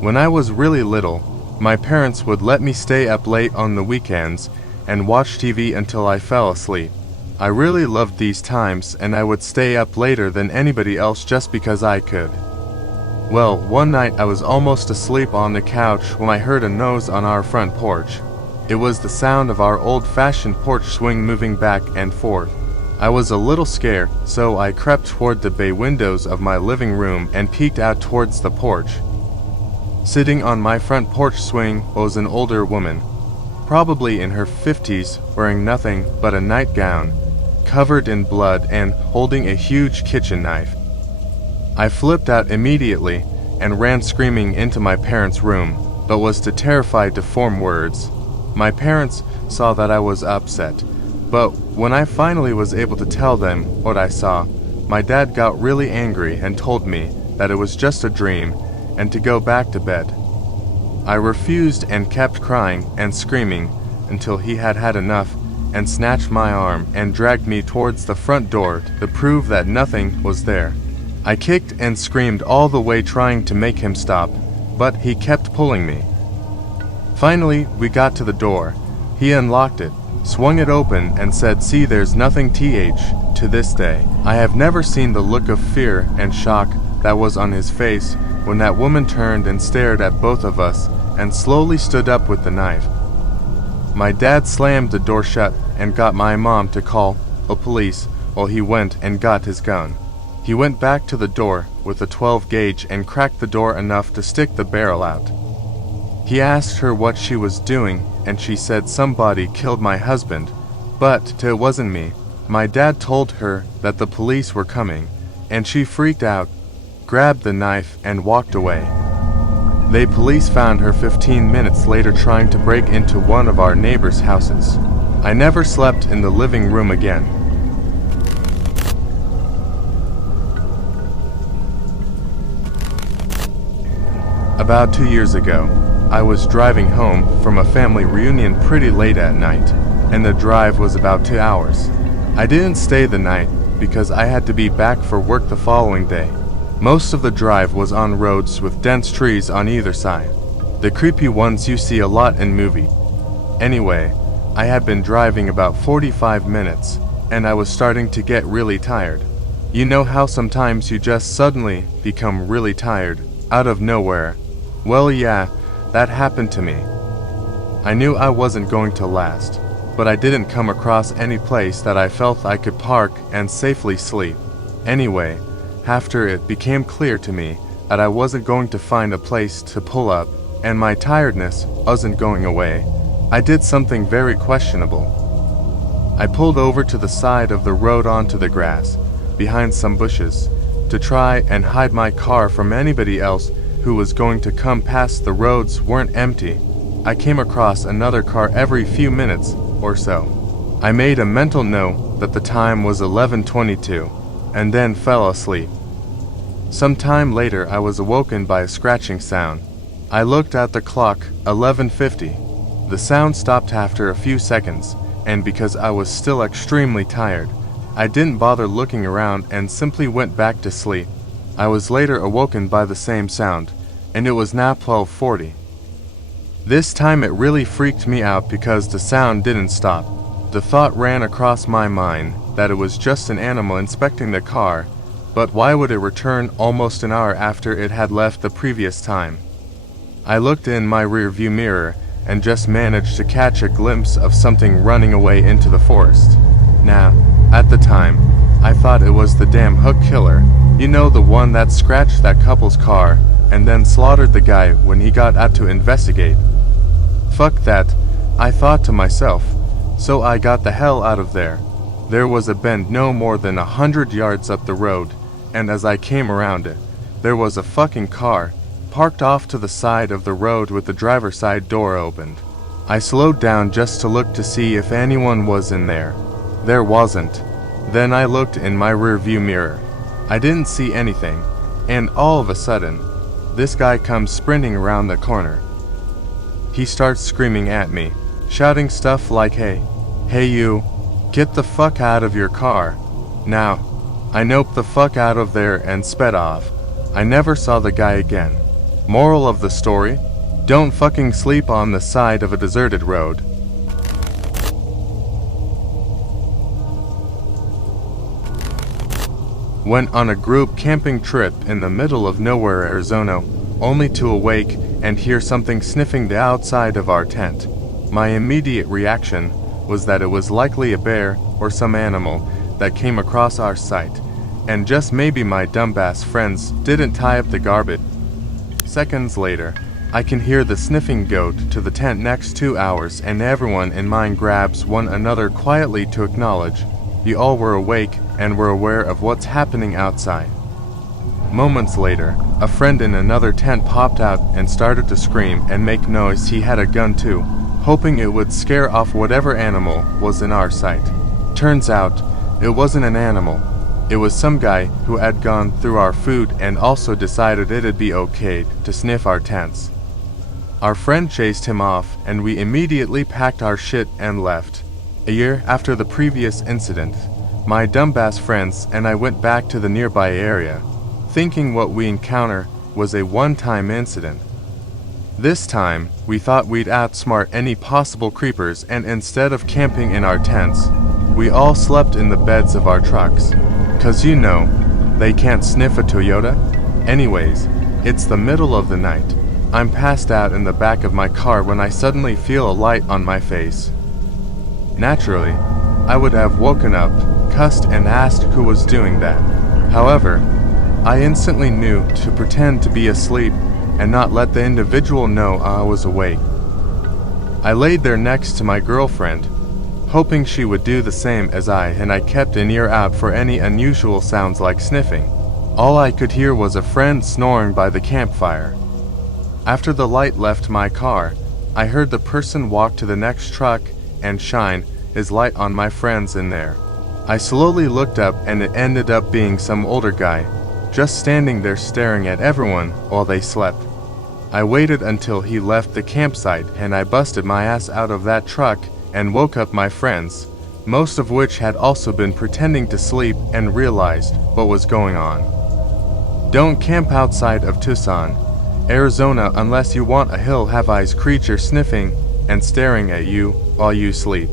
When I was really little, my parents would let me stay up late on the weekends and watch TV until I fell asleep. I really loved these times, and I would stay up later than anybody else just because I could. Well, one night I was almost asleep on the couch when I heard a noise on our front porch. It was the sound of our old-fashioned porch swing moving back and forth. I was a little scared, so I crept toward the bay windows of my living room and peeked out towards the porch. Sitting on my front porch swing was an older woman, probably in her 50s, wearing nothing but a nightgown, covered in blood and holding a huge kitchen knife. I flipped out immediately and ran screaming into my parents' room, but was too terrified to form words. My parents saw that I was upset, but when I finally was able to tell them what I saw, my dad got really angry and told me that it was just a dream and to go back to bed. I refused and kept crying and screaming until he had had enough and snatched my arm and dragged me towards the front door to prove that nothing was there. I kicked and screamed all the way trying to make him stop, but he kept pulling me. Finally, we got to the door. He unlocked it, swung it open, and said, "See, there's nothing, th." To this day, I have never seen the look of fear and shock that was on his face when that woman turned and stared at both of us and slowly stood up with the knife. My dad slammed the door shut and got my mom to call the police while he went and got his gun. He went back to the door with a 12 gauge and cracked the door enough to stick the barrel out. He asked her what she was doing, and she said somebody killed my husband, but it wasn't me. My dad told her that the police were coming, and she freaked out, grabbed the knife, and walked away. The police found her 15 minutes later trying to break into one of our neighbors' houses. I never slept in the living room again. About 2 years ago, I was driving home from a family reunion pretty late at night, and the drive was about 2 hours. I didn't stay the night because I had to be back for work the following day. Most of the drive was on roads with dense trees on either side, the creepy ones you see a lot in movies. Anyway, I had been driving about 45 minutes, and I was starting to get really tired. You know how sometimes you just suddenly become really tired, out of nowhere? Well, yeah, that happened to me. I knew I wasn't going to last, but I didn't come across any place that I felt I could park and safely sleep. Anyway, after it became clear to me that I wasn't going to find a place to pull up, and my tiredness wasn't going away, I did something very questionable. I pulled over to the side of the road onto the grass, behind some bushes, to try and hide my car from anybody else who was going to come past. The roads weren't empty. I came across another car every few minutes or so. I made a mental note that the time was 11:22, and then fell asleep. Some time later I was awoken by a scratching sound. I looked at the clock, 11:50. The sound stopped after a few seconds, and because I was still extremely tired, I didn't bother looking around and simply went back to sleep. I was later awoken by the same sound, and it was now 12:40. This time it really freaked me out because the sound didn't stop. The thought ran across my mind that it was just an animal inspecting the car, but why would it return almost an hour after it had left the previous time? I looked in my rearview mirror and just managed to catch a glimpse of something running away into the forest. Now, at the time, I thought it was the damn hook killer. You know, the one that scratched that couple's car and then slaughtered the guy when he got out to investigate. Fuck that, I thought to myself, so I got the hell out of there. There was a bend no more than 100 yards up the road, and as I came around it, there was a fucking car, parked off to the side of the road with the driver's side door opened. I slowed down just to look to see if anyone was in there. There wasn't. Then I looked in my rearview mirror. I didn't see anything, and all of a sudden, this guy comes sprinting around the corner. He starts screaming at me, shouting stuff like, hey you, get the fuck out of your car. Now, I noped the fuck out of there and sped off. I never saw the guy again. Moral of the story? Don't fucking sleep on the side of a deserted road. Went on a group camping trip in the middle of nowhere, Arizona, only to awake and hear something sniffing the outside of our tent. My immediate reaction was that it was likely a bear or some animal that came across our site, and just maybe my dumbass friends didn't tie up the garbage. Seconds later, I can hear the sniffing goat to the tent next 2 hours, and everyone in mine grabs one another quietly to acknowledge you all were awake and were aware of what's happening outside. Moments later, a friend in another tent popped out and started to scream and make noise. He had a gun too, hoping it would scare off whatever animal was in our sight. Turns out, it wasn't an animal. It was some guy who had gone through our food and also decided it'd be okay to sniff our tents. Our friend chased him off, and we immediately packed our shit and left. A year after the previous incident, my dumbass friends and I went back to the nearby area, thinking what we encountered was a one-time incident. This time, we thought we'd outsmart any possible creepers, and instead of camping in our tents, we all slept in the beds of our trucks. 'Cause you know, they can't sniff a Toyota. Anyways, it's the middle of the night. I'm passed out in the back of my car when I suddenly feel a light on my face. Naturally, I would have woken up, cussed, and asked who was doing that. However, I instantly knew to pretend to be asleep and not let the individual know I was awake. I laid there next to my girlfriend, hoping she would do the same as I, and I kept an ear out for any unusual sounds like sniffing. All I could hear was a friend snoring by the campfire. After the light left my car, I heard the person walk to the next truck and shine his light on my friends in there. I slowly looked up, and it ended up being some older guy, just standing there staring at everyone while they slept. I waited until he left the campsite, and I busted my ass out of that truck and woke up my friends, most of which had also been pretending to sleep, and realized what was going on. Don't camp outside of Tucson, Arizona unless you want a hill-have-eyes creature sniffing and staring at you while you sleep.